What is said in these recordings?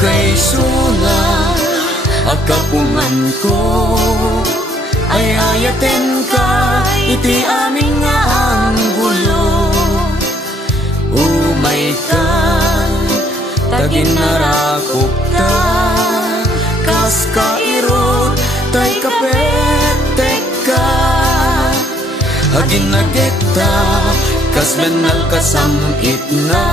kay suna akapungan ko ay ayaten ka iti aming nga ang gulo. Umay ka tagin narakop ta kas kairot tay kapetek ka agin nagekta kas menal kasamit na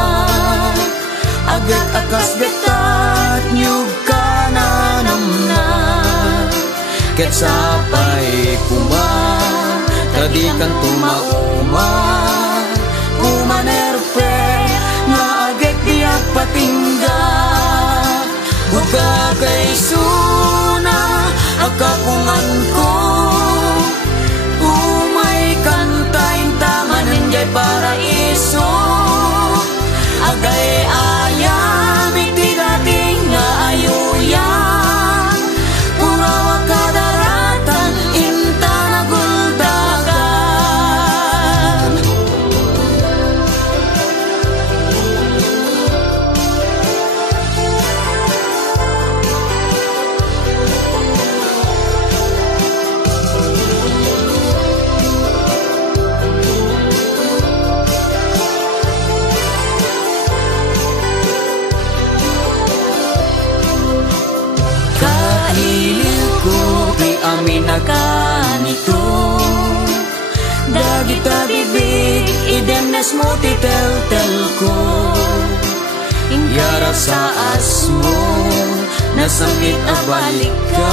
agad akas getat nyug ka nanamna ket sapay kuma tadi kan tumauma kumanerpe nga agek diak patingga buka kay suna akapungan ko umay kantain taman enjay paraiso agay ayam iti dating nga ayuyan purawa kadaratan inta naguldagan. Amin akan itu dagita bibig idenes mo titel-tel ko yara sa asmo nasangit abalik ka